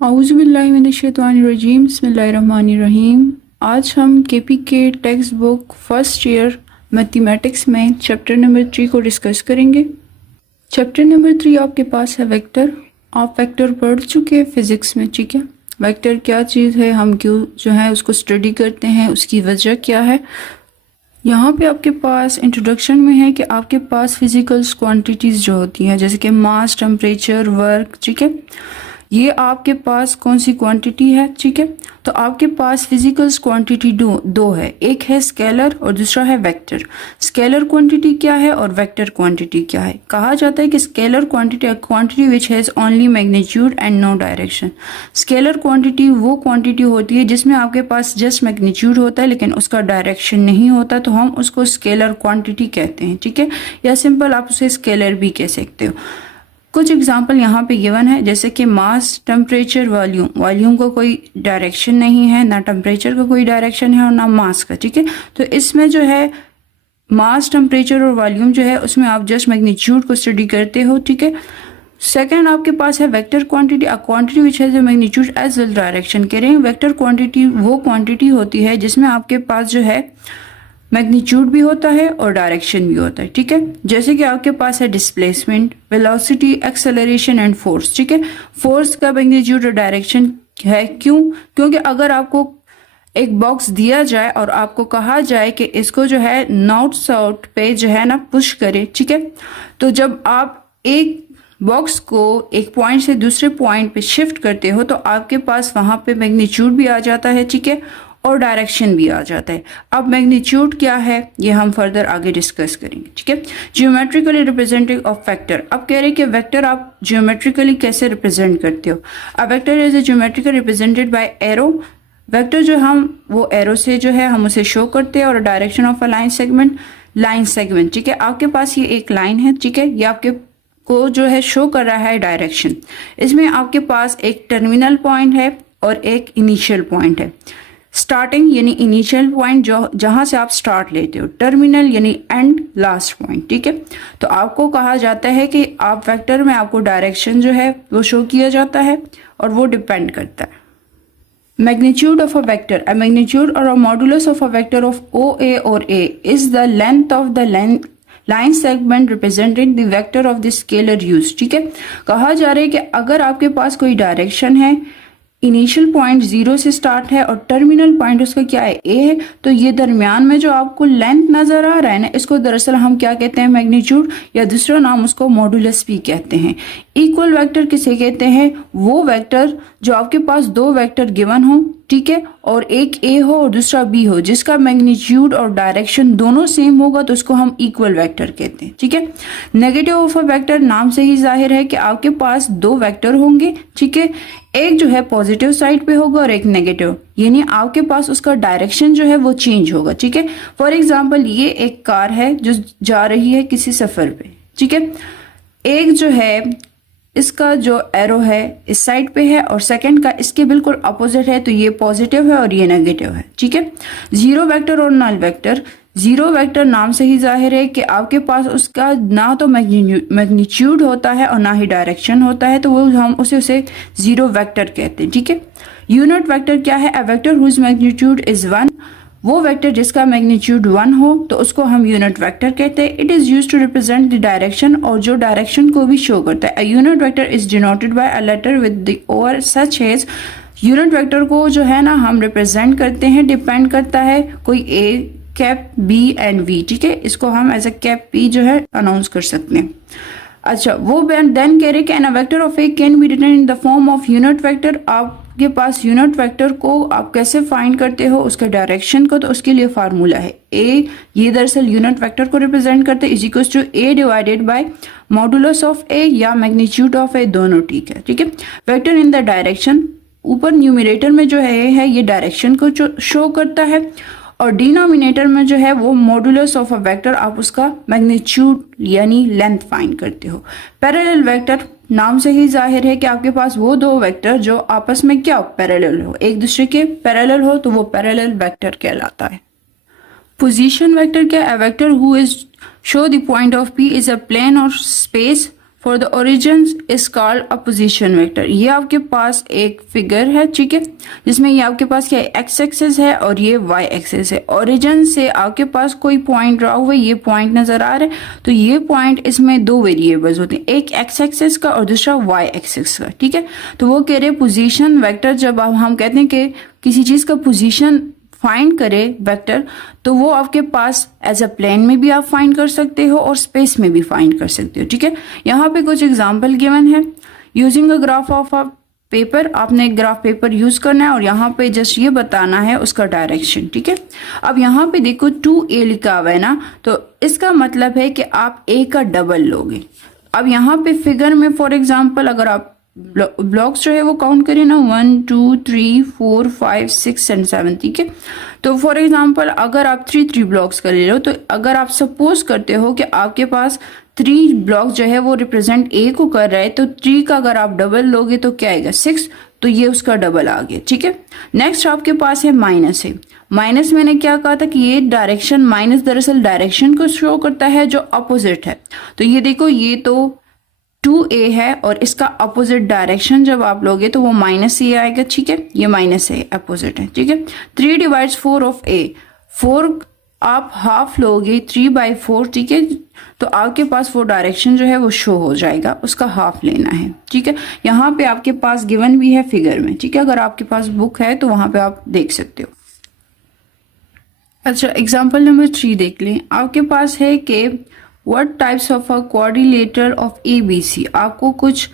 औज़ुबिल्लाहिमिनश्शैतानिर्रजीम बिस्मिल्लाहिर्रहमानिर्रहीम। आज हम केपी के text book first year mathematics में चैप्टर नंबर 3 को डिस्कस करेंगे। चैप्टर नंबर 3 आपके पास है वेक्टर। आप वेक्टर पढ़ चुके हैं फिजिक्स में, ठीक है। वेक्टर क्या चीज़ है, हम क्यों जो है उसको स्टडी करते हैं, उसकी वजह क्या है। यहाँ पे आपके पास इंट्रोडक्शन में है कि आपके पास फिजिकल्स क्वांटिटीज़ जो होती हैं जैसे कि मास, टेम्परेचर, वर्क, ठीक है, ये आपके पास कौन सी क्वांटिटी है, ठीक है। तो आपके पास फिजिकल्स क्वांटिटी दो है, एक है स्केलर और दूसरा है वेक्टर। स्केलर क्वांटिटी क्या है और वेक्टर क्वांटिटी क्या है। कहा जाता है कि scalar quantity which has only magnitude and no direction. Scalar quantity वो क्वांटिटी होती है जिसमें आपके पास जस्ट मैग्नीट्यूड होता है लेकिन उसका डायरेक्शन नहीं होता, तो हम उसको स्केलर क्वांटिटी कहते हैं, ठीक है। या सिंपल आप उसे स्केलर भी कह सकते हो। कुछ एग्जाम्पल यहाँ पे गिवन है जैसे कि मास, टेम्परेचर, वॉल्यूम। वॉल्यूम को कोई डायरेक्शन नहीं है, ना टेम्परेचर का कोई डायरेक्शन है और ना मास का, ठीक है। तो इसमें जो है मास, टेम्परेचर और वॉल्यूम जो है उसमें आप जस्ट मैग्नीट्यूड को स्टडी करते हो, ठीक है। सेकेंड आपके पास है vector quantity, a quantity which has a magnitude as well direction. कह रहे हैं वेक्टर क्वांटिटी वो क्वांटिटी होती है जिसमें आपके पास जो है मैग्नीट्यूड भी होता है और डायरेक्शन भी होता है, ठीक है। जैसे कि आपके पास है displacement, velocity, acceleration and force, ठीक है। फोर्स का मैग्नीट्यूड और डायरेक्शन है, क्यों? क्योंकि अगर आपको एक बॉक्स दिया जाए और आपको कहा जाए कि इसको जो है नॉर्थ साउथ पे जो है ना पुश करे, ठीक है, तो जब आप एक बॉक्स को एक पॉइंट से दूसरे पॉइंट पे शिफ्ट करते हो तो आपके पास वहां पे मैग्नीट्यूड भी आ जाता है, ठीक है, और डायरेक्शन भी आ जाता है। अब मैग्नीट्यूड क्या है ये हम फर्दर आगे डिस्कस करेंगे, ठीक है। Geometrically representing of vector. अब कह रहे हैं कि वेक्टर आप जियोमेट्रिकली कैसे रिप्रेजेंट करते हो। A vector is geometrically represented by arrow. Vector जो हम वो एरो से जो है हम उसे शो करते हैं, और direction of a line segment, ठीक है। आपके पास ये एक लाइन है, ठीक है, ये आपके को जो है शो कर रहा है डायरेक्शन। इसमें आपके पास एक टर्मिनल पॉइंट है और एक इनिशियल पॉइंट है। स्टार्टिंग यानी इनिशियल पॉइंट जो जहां से आप स्टार्ट लेते हो, टर्मिनल यानी एंड लास्ट पॉइंट, ठीक है। तो आपको कहा जाता है कि आप वेक्टर में आपको डायरेक्शन जो है वो शो किया जाता है और वो डिपेंड करता है। Magnitude of a vector. A magnitude or a modulus of a vector of OA or A is the length of the line segment representing the vector of the scalar used, ठीक है। कहा जा रहा है कि अगर आपके पास कोई डायरेक्शन है, इनिशियल पॉइंट 0 से स्टार्ट है और टर्मिनल पॉइंट उसका क्या है, ए है, तो ये दरमियान में जो आपको लेंथ नजर आ रहा है ना, इसको दरअसल हम क्या कहते हैं, मैग्नीट्यूड, या दूसरा नाम उसको मॉडुलस भी कहते हैं। इक्वल वेक्टर किसे कहते हैं, वो वेक्टर जो आपके पास दो वेक्टर गिवन हो, ठीक है, और एक ए हो और दूसरा बी हो, जिसका मैग्नीट्यूड और डायरेक्शन दोनों सेम होगा तो उसको हम इक्वल वेक्टर कहते हैं, ठीक है। नेगेटिव ऑफ अ वेक्टर, नाम से ही जाहिर है कि आपके पास दो वेक्टर होंगे, ठीक है, एक जो है पॉजिटिव साइड पे होगा और एक नेगेटिव, यानी आपके पास उसका डायरेक्शन जो है वो चेंज होगा, ठीक है। फॉर एग्जांपल ये एक कार है जो जा रही है किसी सफर पे, ठीक है। एक जो है इसका जो एरो है इस साइड पे है और सेकंड का इसके बिल्कुल अपोजिट है, तो ये पॉजिटिव है और ये नेगेटिव है, ठीक है। जीरो वेक्टर और नल वेक्टर। जीरो वेक्टर नाम से ही जाहिर है कि आपके पास उसका ना तो मैग्नीट्यूड होता है और ना ही डायरेक्शन होता है, तो वो हम उसे जीरो वेक्टर कहते हैं, ठीक है। यूनिट वेक्टर क्या है, a vector whose magnitude is 1। वो वेक्टर जिसका मैग्नीट्यूड 1 हो तो उसको हम यूनिट वेक्टर कहते हैं। It is used to represent the direction, और जो डायरेक्शन को भी शो करता है। A unit vector is denoted by a letter with the over such as. Unit vector को जो है ना हम रिप्रेजेंट करते हैं, डिपेंड करता है कोई A cap B and we, ठीक है, इसको हम एज अ कैप पी जो है अनाउंस कर सकते हैं। अच्छा, वो देन कह रहे कि an a vector of A can be written in the form of unit vector. आपके पास यूनिट वेक्टर को आप कैसे फाइंड करते हो, उसके डायरेक्शन को, तो उसके लिए फार्मूला है ए, ये दरअसल यूनिट वेक्टर को रिप्रेजेंट करते हैं, is equal to A divided by modulus of A या मैग्नीट्यूड ऑफ ए, दोनों ठीक है, ठीक है। वेक्टर इन द डायरेक्शन, ऊपर न्यूमिनेटर में जो है ये डायरेक्शन को शो करता है, और डिनोमिनेटर में जो है वो मॉडुलस ऑफ अ वेक्टर, आप उसका मैग्नीट्यूड यानी लेंथ फाइंड करते हो। पैरेलल वेक्टर, नाम से ही जाहिर है कि आपके पास वो दो वेक्टर जो आपस में क्या पैरेलल हो, एक दूसरे के पैरेलल हो, तो वो पैरेलल वेक्टर कहलाता है। पोजीशन वेक्टर क्या, a vector who is show the point of P is a plane और space for the origin is called a position vector. ये आपके पास एक फिगर है, ठीक है, जिसमें ये आपके पास क्या एक्स एक्सिस है और ये वाई एक्सिस है। ओरिजिन से आपके पास कोई पॉइंट रहा हुआ है, ये पॉइंट नजर आ रहा है, तो ये पॉइंट, इसमें दो वेरिएबल्स होते हैं, एक एक्स एक्सिस का और दूसरा वाई एक्सिस का, ठीक है। तो वो कह रहे पोजीशन वेक्टर, जब हम कहते हैं कि किसी चीज का पोजीशन फाइंड करे वेक्टर, तो वो आपके पास एज अ प्लेन में भी आप फाइंड कर सकते हो और स्पेस में भी फाइंड कर सकते हो, ठीक है। यहाँ पे कुछ एग्जांपल गिवन है। Using a graph of a paper, आपने एक ग्राफ पेपर यूज करना है और यहाँ पे जस्ट ये बताना है उसका डायरेक्शन, ठीक है। अब यहाँ पे देखो 2a लिखा हुआ है ना, तो इसका मतलब है कि आप a का डबल लोगे। अब यहाँ पे फिगर में फॉर एग्जाम्पल अगर आप ब्लॉक्स जो है वो काउंट करें ना, 1 2 3 4 5 6 एंड 7, ठीक है। तो फॉर एग्जांपल अगर आप 3 ब्लॉक्स कर ले रहे हो, तो अगर आप सपोज करते हो कि आपके पास 3 ब्लॉक जो है वो रिप्रेजेंट ए को कर रहा है, तो 3 का अगर आप डबल लोगे तो क्या आएगा 6, तो ये उसका डबल आ गया, ठीक है। नेक्स्ट आपके पास है माइनस है। माइनस मैंने क्या कहा था कि ये डायरेक्शन, माइनस दरअसल डायरेक्शन को शो करता है जो अपोजिट है। तो ये देखो, ये तो 2a है और इसका अपोजिट डायरेक्शन जब आप लोगे तो वो माइनस ए आएगा, ठीक है। ये माइनस ए अपोजिट है, ठीक है। 3 डिवाइड्स 4 ऑफ a, 4 आप हाफ लोगे 3/4, ठीक है। तो आपके पास वो डायरेक्शन जो है वो शो हो जाएगा, उसका हाफ लेना है, ठीक है। यहाँ पे आपके पास गिवन भी है फिगर में, ठीक है। अगर आपके पास बुक है तो वहां पे आप देख सकते हो। अच्छा, एग्जाम्पल नंबर 3 देख लें। आपके पास है कि What types of a quadrilateral of ABC? आपको कुछ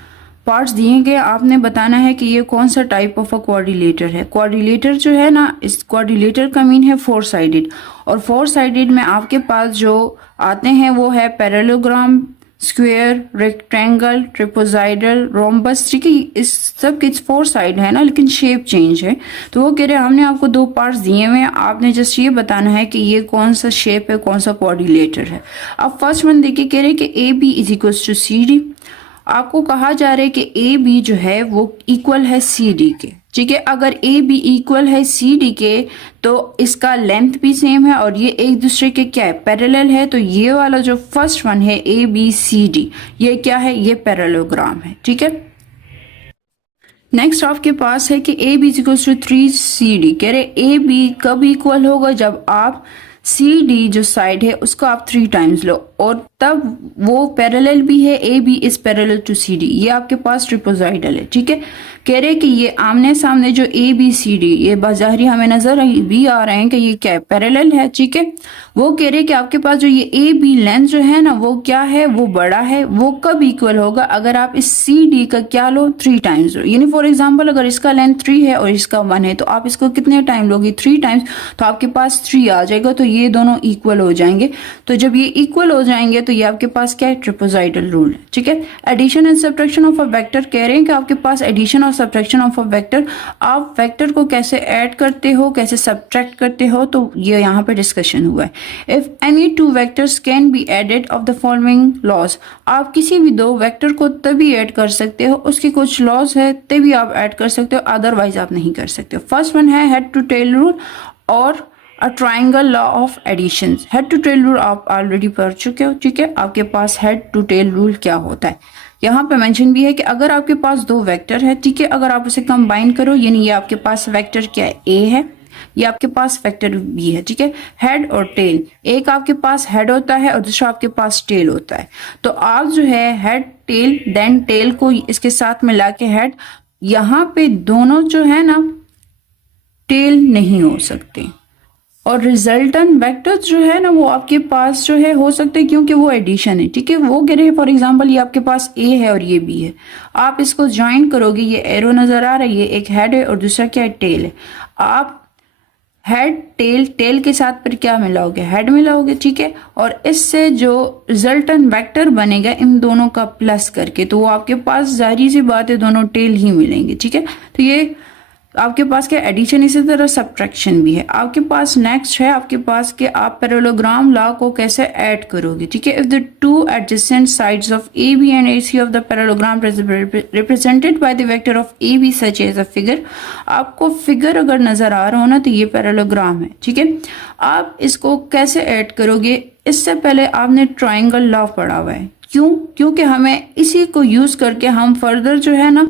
पार्ट्स दिए गए, आपने बताना है कि ये कौन सा टाइप ऑफ अ क्वाड्रिलेटर है। क्वाड्रिलेटर जो है ना, इस क्वाड्रिलेटर का मीन है 4 साइडेड, और 4 साइडेड में आपके पास जो आते हैं वो है पैरेललोग्राम, स्क्वायर, रेक्टेंगल, ट्रिपोजाइडल, रोम्बस, ठीक है। इस सब के 4 साइड है ना, लेकिन शेप चेंज है। तो वो कह रहे हैं हमने आपको 2 पार्ट्स दिए हुए हैं, आपने जस्ट ये बताना है कि ये कौन सा शेप है, कौन सा क्वाड्रिलेटर है। अब फर्स्ट वन देखिए, कह रहे हैं कि A B is equal to C D. आपको कहा जा रहा है कि ए बी जो है वो इक्वल है सी डी के, ठीक है। अगर ए बी इक्वल है सी डी के तो इसका लेंथ भी सेम है और ये एक दूसरे के क्या है, पैरेलल है। तो ये वाला जो फर्स्ट वन है ए बी सी डी, ये क्या है, ये पैरेललोग्राम है, ठीक है। नेक्स्ट आपके पास है कि A B equal to 3CD। कह रहे ए बी कब इक्वल होगा, जब आप सी डी जो साइड है उसको आप 3 टाइम्स लो और तब वो पैरेलल भी है, A B is parallel to C D. ये आपके पास ट्रिपोजाइडल है, ठीक है। कह रहे कि ये आमने सामने जो ए बी सी डी, ये बाजारी हमें नजर भी आ रहे हैं कि ये क्या है, पैरेलल है, ठीक है। वो कह रहे कि आपके पास जो ये ए बी लेंथ जो है ना वो क्या है, वो बड़ा है। वो कब इक्वल होगा, अगर आप इस सी डी का क्या लो, 3 टाइम्स लो। यानी फॉर एग्जाम्पल अगर इसका लेंथ 3 है और इसका 1 है, तो आप इसको कितने टाइम लोगे, 3 टाइम्स, तो आपके पास 3 आ जाएगा। तो ये दोनों इक्वल हो जाएंगे। तो जब ये इक्वल हो जाएंगे तो ये आपके पास क्या है, ट्रिपोजाइडल रूल है, ठीक है। Addition and subtraction of a vector, कह रहे हैं कि आपके पास एडिशन और सब्ट्रैक्शन ऑफ अ वेक्टर, आप वेक्टर को कैसे ऐड करते हो, कैसे सब्ट्रैक्ट करते हो, तो ये यहाँ पे डिस्कशन हुआ है। If any 2 vectors can be added of the following laws, आप किसी भी 2 वेक्टर को तभी ऐड कर सकते हो, उसके कुछ लॉज है तभी आप ऐड कर सकते हो, अदरवाइज आप नहीं कर सकते हो। फर्स्ट वन है हेड टू टेल रूल और a triangle law of addition. Head to tail rule आप ऑलरेडी पढ़ चुके हो, ठीक है। आपके पास हेड टू टेल रूल क्या होता है, यहाँ पे मेंशन भी है कि अगर आपके पास 2 वेक्टर है, ठीक है, अगर आप उसे कंबाइन करो, यानी ये आपके पास वेक्टर क्या है, ए है, ये आपके पास वेक्टर बी है, ठीक है। हेड और टेल, एक आपके पास हेड होता है और दूसरा आपके पास टेल होता है। तो आप जो है हेड टेल देन टेल को इसके साथ मिला के हेड, यहाँ पे दोनों जो है ना टेल नहीं हो सकते। और रिजल्टेंट वेक्टर्स जो है ना वो आपके पास जो है हो सकते हैं, क्योंकि वो एडिशन है, ठीक है। वो कह रहे हैं फॉर एग्जांपल ये आपके पास ए है और ये बी है, आप इसको ज्वाइन करोगे, ये एरो नजर आ रहा है, ये एक हेड है और दूसरा क्या है, टेल है। आप हेड टेल, टेल के साथ फिर क्या मिलाओगे, हेड मिलाओगे, ठीक है। और इससे जो रिजल्टेंट वेक्टर बनेगा इन दोनों का प्लस करके, तो वो आपके पास जाहिर सी बात है दोनों टेल ही मिलेंगे, ठीक है। तो ये आपके पास क्या एडिशन, इसी तरह सब्ट्रैक्शन भी है। आपके पास नेक्स्ट है आपके पास कि आप पैरेललोग्राम लॉ को कैसे ऐड करोगे, ठीक है। If the 2 adjacent sides of A B and A C of the parallelogram represented by the vector of A B such as a figure, आपको फिगर अगर नजर आ रहा हो ना तो ये पैरेललोग्राम है, ठीक है। आप इसको कैसे ऐड करोगे, इससे पहले आपने ट्रायंगल लॉ पढ़ा हुआ है। क्यों? क्योंकि हमें इसी को यूज करके हम फर्दर जो है ना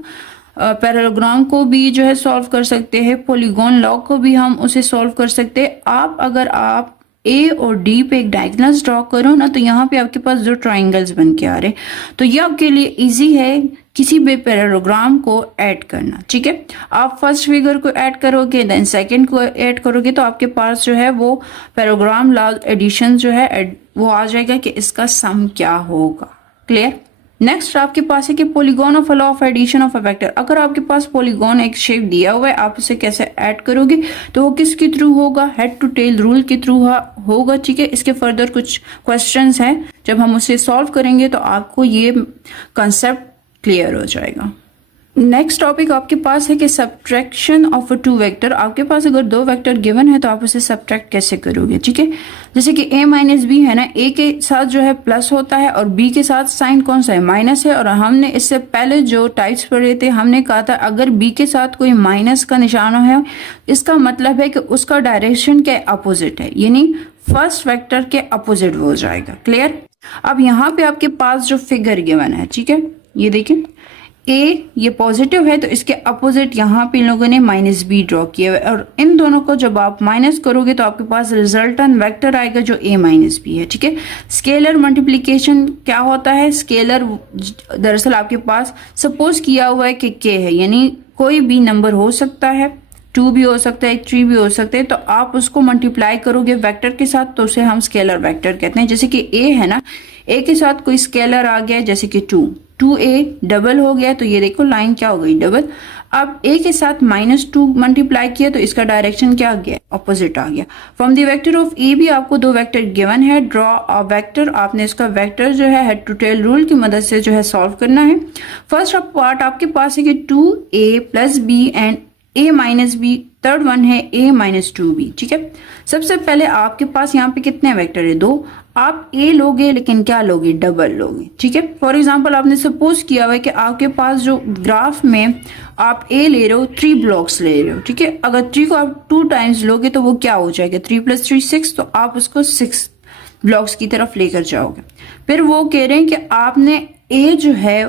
पैरेललोग्राम को भी जो है सॉल्व कर सकते हैं, पॉलीगॉन लॉ को भी हम उसे सॉल्व कर सकते हैं। अगर आप ए और डी पे एक डायगोनल्स ड्रॉ करो ना, तो यहाँ पे आपके पास जो ट्राइंगल्स बन के आ रहे, तो ये आपके लिए इजी है किसी भी पैरेललोग्राम को ऐड करना। ठीक है, आप फर्स्ट फिगर को ऐड करोगे, देन सेकंड को ऐड करोगे, तो आपके पास जो है वो पैरेललोग्राम लॉ एडिशन जो है वो आ जाएगा कि इसका सम क्या होगा। क्लियर? नेक्स्ट आपके पास है कि polygon of law of addition of a vector. अगर आपके पास पॉलीगॉन एक शेप दिया हुआ है, आप इसे कैसे ऐड करोगे, तो वो किसके थ्रू होगा? हेड टू टेल रूल के थ्रू होगा। ठीक है, इसके फर्दर कुछ क्वेश्चंस हैं, जब हम उसे सॉल्व करेंगे तो आपको ये कंसेप्ट क्लियर हो जाएगा। नेक्स्ट टॉपिक आपके पास है कि subtraction of a two vector. आपके पास अगर दो वेक्टर गिवन है तो आप उसे सब्ट्रैक्ट कैसे करोगे? ठीक है, जैसे कि a माइनस बी है ना, a के साथ जो है प्लस होता है और b के साथ साइन कौन सा है? माइनस है। और हमने इससे पहले जो टाइप्स पढ़े थे, हमने कहा था अगर b के साथ कोई माइनस का निशान है, इसका मतलब है कि उसका डायरेक्शन के अपोजिट है, यानी फर्स्ट वेक्टर के अपोजिट हो जाएगा। क्लियर? अब यहाँ पे आपके पास जो फिगर गिवन है, ठीक है, ये देखें, ए ये पॉजिटिव है तो इसके अपोजिट यहाँ पे इन लोगों ने माइनस बी ड्रॉ किया है, और इन दोनों को जब आप माइनस करोगे तो आपके पास रिजल्टेंट वेक्टर आएगा जो ए माइनस बी है। ठीक है, स्केलर मल्टीप्लिकेशन क्या होता है? स्केलर दरअसल आपके पास सपोज किया हुआ है कि के है, यानी कोई भी नंबर हो सकता है, 2 भी हो सकता है, 3 भी हो सकते हैं, तो आप उसको मल्टीप्लाई करोगे वेक्टर के साथ तो उसे हम स्केलर वेक्टर कहते हैं। जैसे कि ए है ना, ए के साथ कोई स्केलर आ गया जैसे कि 2a डबल हो गया, तो ये देखो लाइन क्या हो गई? डबल। अब a के साथ -2 मल्टीप्लाई किया तो इसका डायरेक्शन क्या आ गया? अपोजिट आ गया। From the vector of a भी आपको दो वेक्टर गिवन है, ड्रॉ अ वेक्टर। आपने इसका वेक्टर जो है हेड टू टेल रूल की मदद से जो है सॉल्व करना है। फर्स्ट पार्ट आपके पास है कि 2a plus b and a minus B, third one है a माइनस 2b। ठीक है, सबसे पहले आपके पास यहाँ पे कितने वेक्टर है? 2। आप a लोगे लेकिन क्या लोगे? डबल लोगे। ठीक है, फॉर एग्जांपल आपने सपोज किया हुआ है कि आपके पास जो ग्राफ में आप a ले रहे हो, 3 ब्लॉक्स ले रहे हो। ठीक है, अगर 3 को आप 2 टाइम्स लोगे तो वो क्या हो जाएगा? 3 + 3 6, तो आप उसको 6 ब्लॉक्स की तरफ लेकर जाओगे। फिर वो कह रहे हैं कि आपने a जो है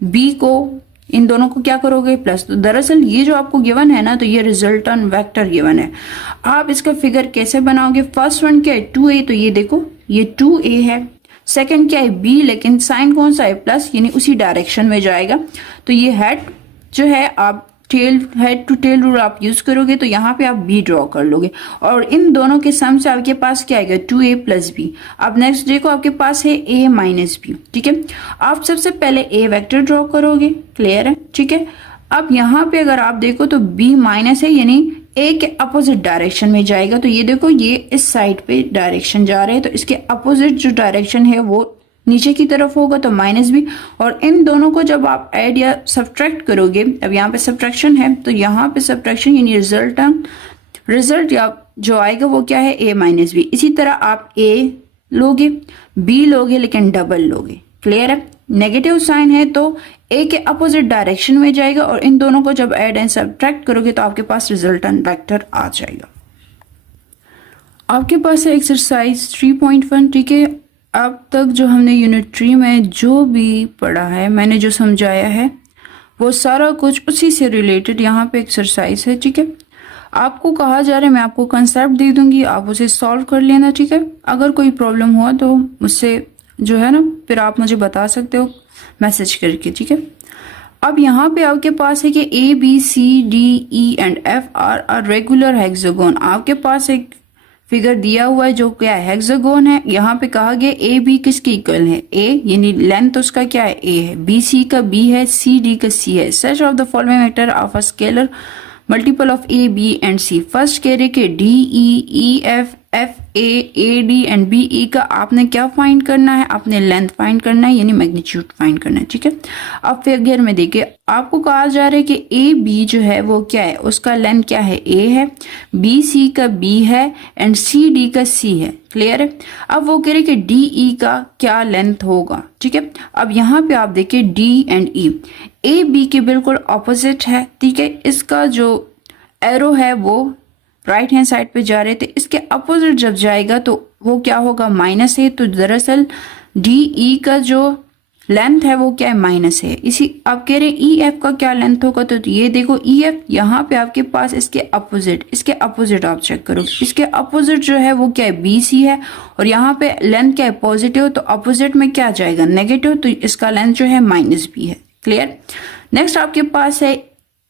b को, इन दोनों को क्या करोगे? प्लस। तो दरअसल ये जो आपको गिवन है ना, तो ये रिजल्टेंट वेक्टर गिवन है। आप इसका फिगर कैसे बनाओगे? फर्स्ट वन क्या है? 2a, तो ये देखो ये 2a है। सेकंड क्या है? b, लेकिन साइन कौन सा है? प्लस, यानी उसी डायरेक्शन में जाएगा। तो ये हेड जो है आप हेड टू टेल रूल आप यूज करोगे, तो यहाँ पे आप b ड्रॉ कर लोगे, और इन दोनों के सम से आपके पास क्या आएगा? 2a + b। अब नेक्स्ट देखो आपके पास है a माइनस बी। ठीक है, आप सबसे पहले a वेक्टर ड्रॉ करोगे। क्लियर है? ठीक है, अब यहाँ पे अगर आप देखो तो b माइनस है, यानी a के अपोजिट डायरेक्शन में जाएगा। तो ये देखो ये इस साइड पे डायरेक्शन जा रहे हैं, तो इसके अपोजिट जो डायरेक्शन है वो नीचे की तरफ होगा, तो -b। और इन दोनों को जब आप ऐड या सब्ट्रैक्ट करोगे, अब यहाँ पे सब्ट्रैक्शन है, तो यहाँ पे सब्ट्रैक्शन यानी रिजल्ट या जो आएगा वो क्या है? a minus B. इसी तरह आप a लोगे, b लोगे, लेकिन डबल लोगे। क्लियर है? नेगेटिव साइन है तो a के अपोजिट डायरेक्शन में जाएगा, और इन दोनों को जब ऐड एंड सब्ट्रैक्ट करोगे तो आपके पास रिजल्टेंट वेक्टर आ जाएगा। आपके पास है एक्सरसाइज 3.1। ठीक है, अब तक जो हमने यूनिट 3 में जो भी पढ़ा है, मैंने जो समझाया है, वो सारा कुछ उसी से रिलेटेड यहाँ पे एक्सरसाइज है। ठीक है, आपको कहा जा रहा है, मैं आपको कंसेप्ट दे दूंगी, आप उसे सॉल्व कर लेना। ठीक है, अगर कोई प्रॉब्लम हुआ तो मुझसे जो है ना फिर आप मुझे बता सकते हो मैसेज करके। ठीक है, अब यहाँ पे आपके पास है कि a b c d e and f are a regular hexagon. आपके पास एक फिगर दिया हुआ है जो क्या है? हेक्सागोन है। यहाँ पे कहा गया ए बी किसकी इक्वल है? a, यानी लेंथ उसका क्या है? a है। बी सी का b है, सी डी का c है। Search of the following vector of a scalar multiple of a b and c। First कह रहे कि d e e f f a d and b e का आपने क्या फाइंड करना है? आपने लेंथ फाइंड करना है, यानी मैग्नीट्यूड फाइंड करना है। ठीक है, अब फिगर में देखिए आपको कहा जा रहा है कि a b जो है वो क्या है? उसका लेंथ क्या है? a है, b c का b है एंड c d का c है। क्लियर है? अब वो कह रहे कि d e का क्या लेंथ होगा। ठीक है, अब यहाँ पे आप देखिए d and e a b के बिल्कुल ऑपोजिट है। ठीक है, इसका जो एरो है वो राइट हैंड साइड पे जा रहे थे, इसके अपोजिट जब जाएगा तो वो क्या होगा, माइनस है। तो दरअसल डी ई का जो लेंथ है वो क्या है, माइनस है। इसी आप कह रहे हैं ई एफ का क्या लेंथ होगा, तो ये देखो ई एफ यहाँ पे आपके पास इसके अपोजिट आप चेक करो, इसके अपोजिट जो है वो क्या है, बी सी है। और यहाँ पे लेंथ क्या है, पॉजिटिव, तो अपोजिट में क्या जाएगा, नेगेटिव, तो इसका लेंथ जो है माइनस बी है। क्लियर। नेक्स्ट आपके पास है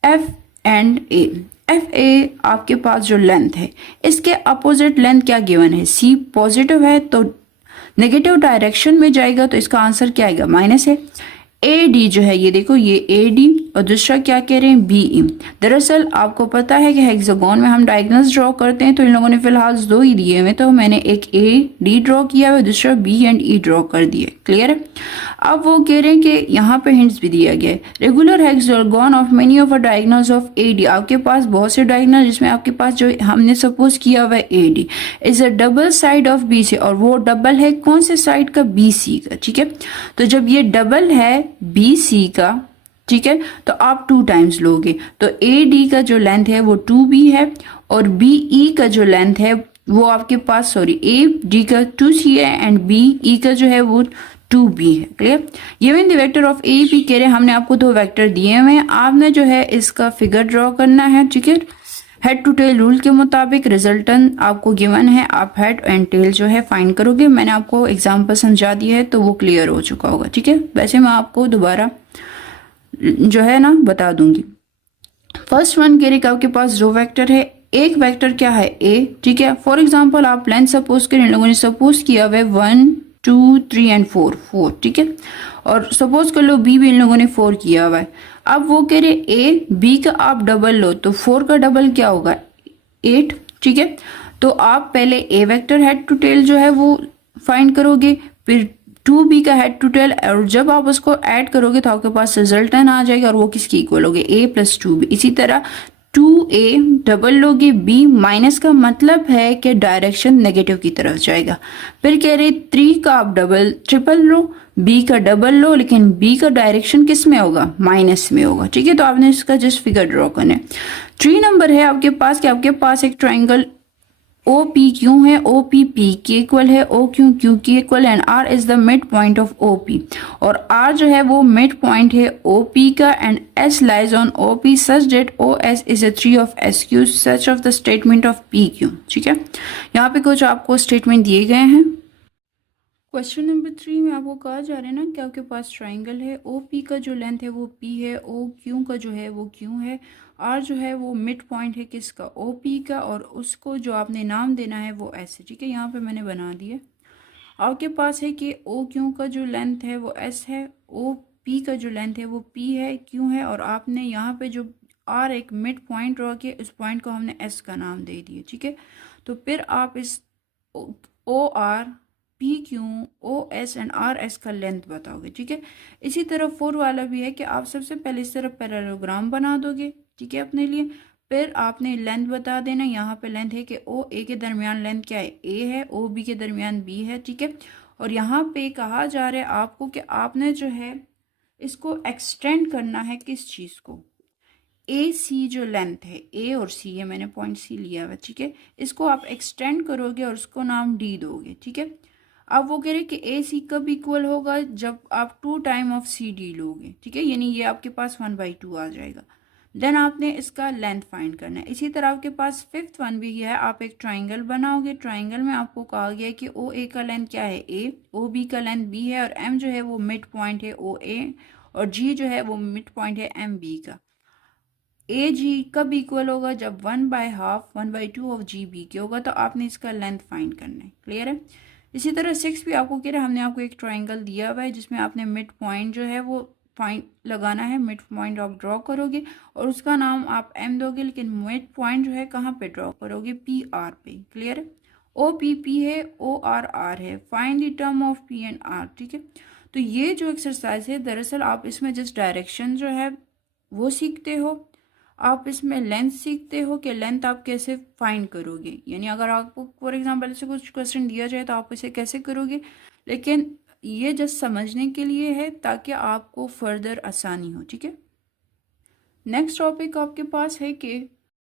F and A. F A आपके पास जो लेंथ है, इसके अपोजिट लेंथ क्या गिवन है, सी पॉजिटिव है तो नेगेटिव डायरेक्शन में जाएगा, तो इसका आंसर क्या आएगा, माइनस है। ए डी जो है ये देखो, ये ए डी, और दूसरा क्या कह रहे हैं, बी ई। दरअसल आपको पता है कि हेक्सागोन में हम डायगोनल्स ड्रॉ करते हैं, तो इन लोगों ने फिलहाल दो ही दिए हुए, तो मैंने एक ए डी ड्रॉ किया हुआ, दूसरा बी एंड ई ड्रॉ कर दिए। क्लियर है। अब वो कह रहे हैं कि यहाँ पे हिंट्स भी दिया गया है, regular hexagon of many of a diagonals of A D. आपके पास बहुत से डायगोनल जिसमें आपके पास जो हमने सपोज किया हुआ है A D is a double side of B C, और वो डबल है कौन से साइड का, बी सी का। ठीक है, तो जब ये डबल है बी सी का, ठीक है, तो आप 2 टाइम्स लोगे, तो ए डी का जो लेंथ है वो 2b है, और बी ई का जो लेंथ है वो आपके पास, सॉरी, ए डी का 2c है एंड बी ई का जो है वो 2b है। Clear. Given the vector of A B, कह रहे हैं हमने आपको 2 वेक्टर दिए हुए हैं, आपने जो है इसका फिगर ड्रॉ करना है। ठीक है, हेड टू टेल रूल के मुताबिक रिजल्टेंट आपको गिवन है, आप हेड एंड टेल जो है फाइंड करोगे। मैंने आपको एग्जाम्पल समझा दिया है तो वो क्लियर हो चुका होगा। ठीक है, वैसे मैं आपको दोबारा जो है ना बता दूंगी। फर्स्ट वन कह रही कि आपके पास 2 वेक्टर है, एक वेक्टर क्या है ए। ठीक है, फॉर एग्जांपल आप लेंथ सपोज करें, इन लोगों ने सपोज किया हुआ है 1 2 3 एंड 4। ठीक है, और सपोज कर लो बी भी इन लोगों ने 4 किया हुआ है। अब वो कह रहे ए बी का आप डबल लो, तो 4 का डबल क्या होगा, 8। ठीक है, तो आप पहले ए वेक्टर हेड टू टेल जो है वो फाइंड करोगे, फिर 2b का हेड टू टेल, और जब आप उसको ऐड करोगे तो आपके पास रिजल्टेंट आ जाएगा, और वो किसकी इक्वल होगी, a प्लस 2b। इसी तरह 2a डबल लोगे, b माइनस का मतलब है कि डायरेक्शन नेगेटिव की तरफ जाएगा। फिर कह रहे 3 का आप ट्रिपल लो, b का डबल लो, लेकिन b का डायरेक्शन किस में होगा, माइनस में होगा। ठीक है, तो आपने इसका जस्ट फिगर ड्रॉ करना है। 3 नंबर है आपके पास कि आपके पास एक ट्राइंगल ओ पी क्यू है, O P P K equal है, O Q Q K equal है, and R is the mid point of O P, और आर जो है वो मिड पॉइंट है ओ पी का, and S lies on O P such that O S is a tree of S Q such of the statement of P Q. ठीक है, यहाँ पे कुछ आपको स्टेटमेंट दिए गए हैं। क्वेश्चन नंबर 3 में आपको कहा जा रहा है ना कि आपके पास ट्राइंगल है, ओ पी का जो लेंथ है वो पी है, ओ क्यू का जो है वो क्यू है, आर जो है वो मिड पॉइंट है किसका, ओ पी का, और उसको जो आपने नाम देना है वो एस है। ठीक है, यहाँ पे मैंने बना दिया। आपके पास है कि ओ क्यू का जो लेंथ है वो एस है, ओ पी का जो लेंथ है वो पी है, क्यू है, और आपने यहाँ पे जो आर एक मिड पॉइंट ड्रॉ किया, उस पॉइंट को हमने एस का नाम दे दिया। ठीक है, तो फिर आप इस O R P Q O S and R S का लेंथ बताओगे। ठीक है, इसी तरह 4 वाला भी है कि आप सबसे पहले इस तरफ पैरेललोग्राम बना दोगे। ठीक है, अपने लिए, फिर आपने लेंथ बता देना। यहाँ पे लेंथ है कि ओ ए के दरमियान लेंथ क्या है, ए है, ओ बी के दरमियान बी है। ठीक है, और यहाँ पे कहा जा रहा है आपको कि आपने जो है इसको एक्सटेंड करना है, किस चीज़ को, ए सी जो लेंथ है, ए और सी है, मैंने पॉइंट सी लिया हुआ। ठीक है, इसको आप एक्सटेंड करोगे और उसको नाम डी दोगे। ठीक है, अब वो कह रहे कि ए सी कब इक्वल होगा, जब आप 2 टाइम ऑफ सी डी लोगे। ठीक है, यानी ये आपके पास 1/2 आ जाएगा। देन आपने इसका लेंथ फाइंड करना है। इसी तरह आपके पास 5th वन भी है, आप एक ट्राइंगल बनाओगे। ट्राइंगल में आपको कहा गया है कि ओ ए का लेंथ क्या है, ए, ओ बी का लेंथ बी है, और एम जो है वो मिड पॉइंट है ओ ए, और जी जो है वो मिड पॉइंट है एम बी का। ए जी कब इक्वल होगा, जब 1/2 ऑफ जी बी के होगा, तो आपने इसका लेंथ फाइंड करना है। क्लियर है। इसी तरह 6 भी आपको कह रहा है, हमने आपको एक ट्राइंगल दिया हुआ है जिसमें आपने मिड पॉइंट जो है वो फाइंड लगाना है, मिड पॉइंट आप ड्रॉ करोगे और उसका नाम आप एम दोगे, लेकिन मिड पॉइंट जो है कहाँ पे ड्रॉ करोगे, पी आर पे। क्लियर है, ओ पी पी है, ओ आर आर है, find the term of P and R. ठीक है, तो ये जो एक्सरसाइज है दरअसल आप इसमें जस्ट डायरेक्शन जो है वो सीखते हो, आप इसमें लेंथ सीखते हो कि लेंथ आप कैसे फाइंड करोगे। यानी अगर आपको फॉर एग्जांपल से कुछ क्वेश्चन दिया जाए तो आप इसे कैसे करोगे, लेकिन ये जस्ट समझने के लिए है ताकि आपको फर्दर आसानी हो। ठीक है, नेक्स्ट टॉपिक आपके पास है कि